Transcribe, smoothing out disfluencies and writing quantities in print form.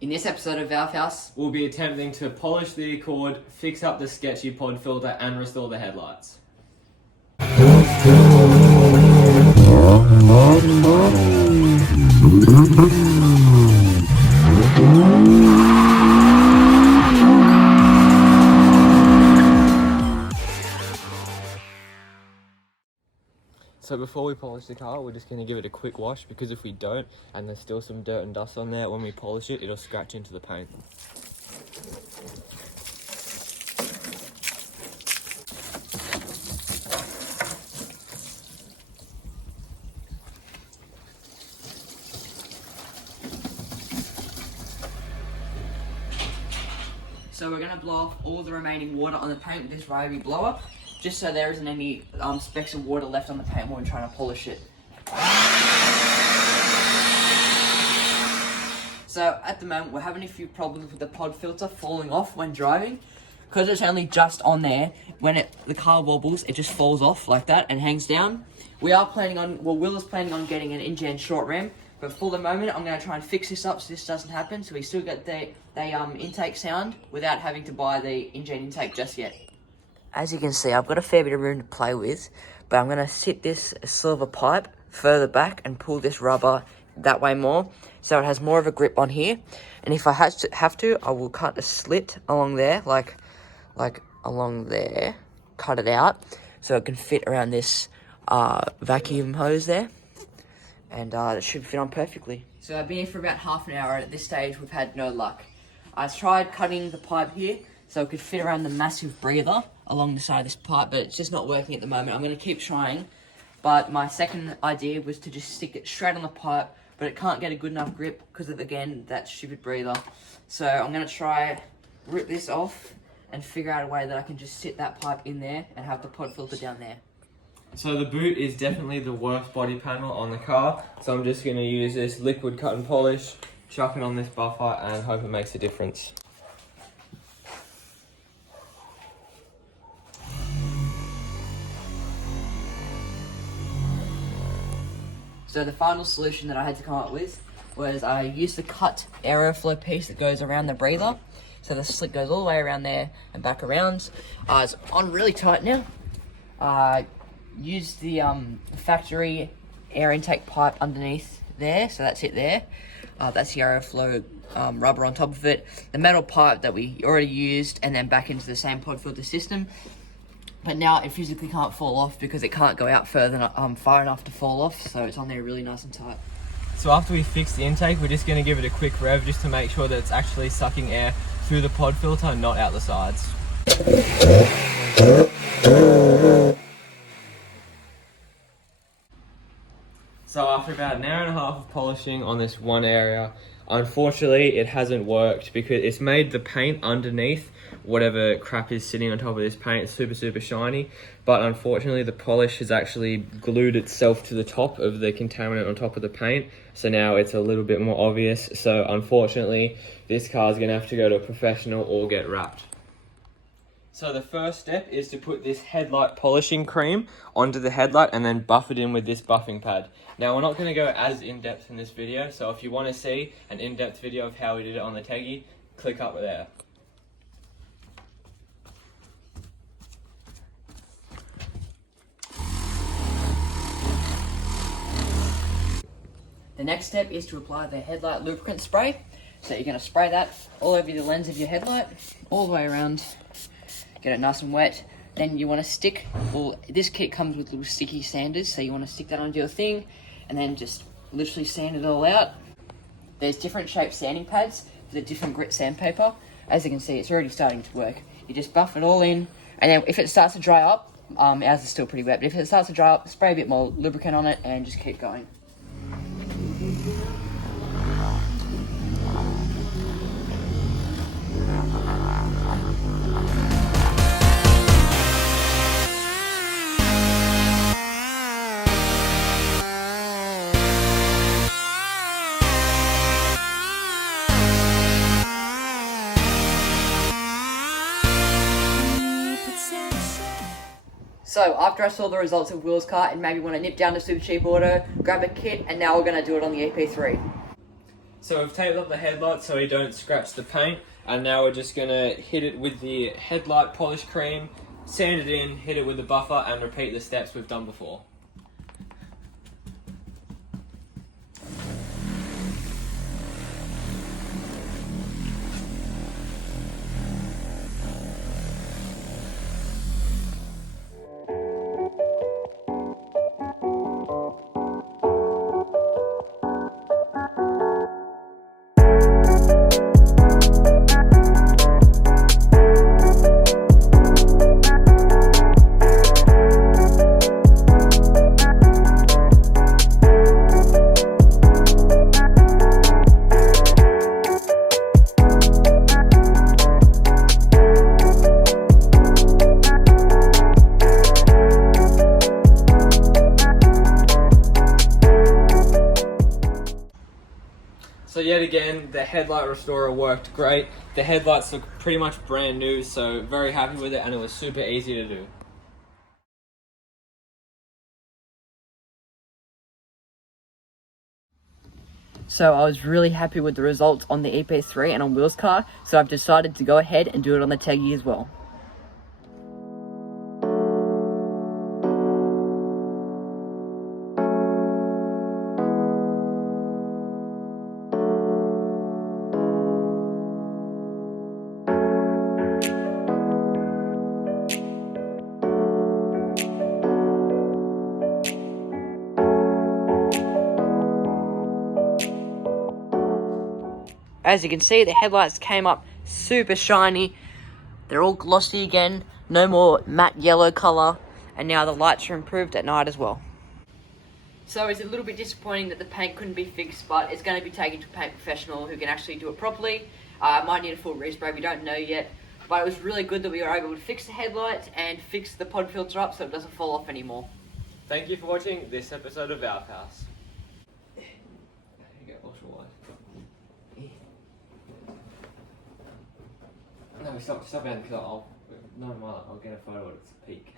In this episode of Valve House, we'll be attempting to polish the Accord, fix up the sketchy pod filter, and restore the headlights. So before we polish the car, we're just going to give it a quick wash, because if we don't, and there's still some dirt and dust on there, when we polish it, it'll scratch into the paint. so we're going to blow off all the remaining water on the paint with this Ryobi blower, just so there isn't any specks of water left on the paint when we're trying to polish it. So at the moment we're having a few problems with the pod filter falling off when driving. Because it's only just on there, when the car wobbles, it just falls off like that and hangs down. We are planning on, Will is planning on getting an InGen short ram, but for the moment I'm going to try and fix this up so this doesn't happen, so we still get the intake sound without having to buy the InGen intake just yet. As you can see, I've got a fair bit of room to play with, but I'm going to sit this silver pipe further back and pull this rubber that way more, so it has more of a grip on here. And if I have to, I will cut a slit along there, like along there, cut it out, so it can fit around this vacuum hose there, and it should fit on perfectly. So I've been here for about half an hour, and at this stage we've had no luck. I tried cutting the pipe here, so it could fit around the massive breather along the side of this pipe, but it's just not working at the moment. I'm going to keep trying, but my second idea was to just stick it straight on the pipe, but it can't get a good enough grip because of, again, that stupid breather. So I'm going to try rip this off and figure out a way that I can just sit that pipe in there and have the pod filter down there. So the boot is definitely the worst body panel on the car, so I'm just going to use this liquid cut and polish, chuck it on this buffer, and hope it makes a difference. So the final solution that I had to come up with was I used the cut aeroflow piece that goes around the breather. So the slit goes all the way around there and back around. It's on really tight now. Used the factory air intake pipe underneath there, so that's it there. That's the aeroflow rubber on top of it. The metal pipe that we already used, and then back into the same pod filter system. But now it physically can't fall off because it can't go out further far enough to fall off, so it's on there really nice and tight. So after we fix the intake, we're just going to give it a quick rev just to make sure that it's actually sucking air through the pod filter and not out the sides. So after about an hour and a half of polishing on this one area, unfortunately it hasn't worked because it's made the paint underneath whatever crap is sitting on top of this paint super shiny, but unfortunately the polish has actually glued itself to the top of the contaminant on top of the paint, so now it's a little bit more obvious. So unfortunately this car is going to have to go to a professional or get wrapped. So the first step is to put this headlight polishing cream onto the headlight and then buff it in with this buffing pad. Now we're not going to go as in-depth in this video, so if you want to see an in-depth video of how we did it on the Teggy, click up there. The next step is to apply the headlight lubricant spray. So you're going to spray that all over the lens of your headlight, all the way around, get it nice and wet. Then you want to stick, this kit comes with little sticky sanders, so you want to stick that onto your thing, and then just literally sand it all out. There's different shaped sanding pads for the different grit sandpaper. As you can see, it's already starting to work. You just buff it all in, and then if it starts to dry up, ours is still pretty wet, but if it starts to dry up, spray a bit more lubricant on it, and just keep going. So after I saw the results of Will's car, it made me want to nip down to Super Cheap Auto, grab a kit, and now we're going to do it on the EP3. So we've taped up the headlight so we don't scratch the paint, and now we're just gonna hit it with the headlight polish cream, sand it in, hit it with the buffer, and repeat the steps we've done before. So yet again, the headlight restorer worked great. The headlights look pretty much brand new, so very happy with it, and it was super easy to do. So I was really happy with the results on the EP3 and on Will's car, so I've decided to go ahead and do it on the Teggy as well. As you can see, the headlights came up super shiny. They're all glossy again, no more matte yellow colour, and now the lights are improved at night as well. So it's a little bit disappointing that the paint couldn't be fixed, but it's going to be taken to a paint professional who can actually do it properly. Might need a full respray, we don't know yet. But it was really good that we were able to fix the headlights and fix the pod filter up so it doesn't fall off anymore. Thank you for watching this episode of Valve House. No, stop, Andy, because I'll get a photo at its peak.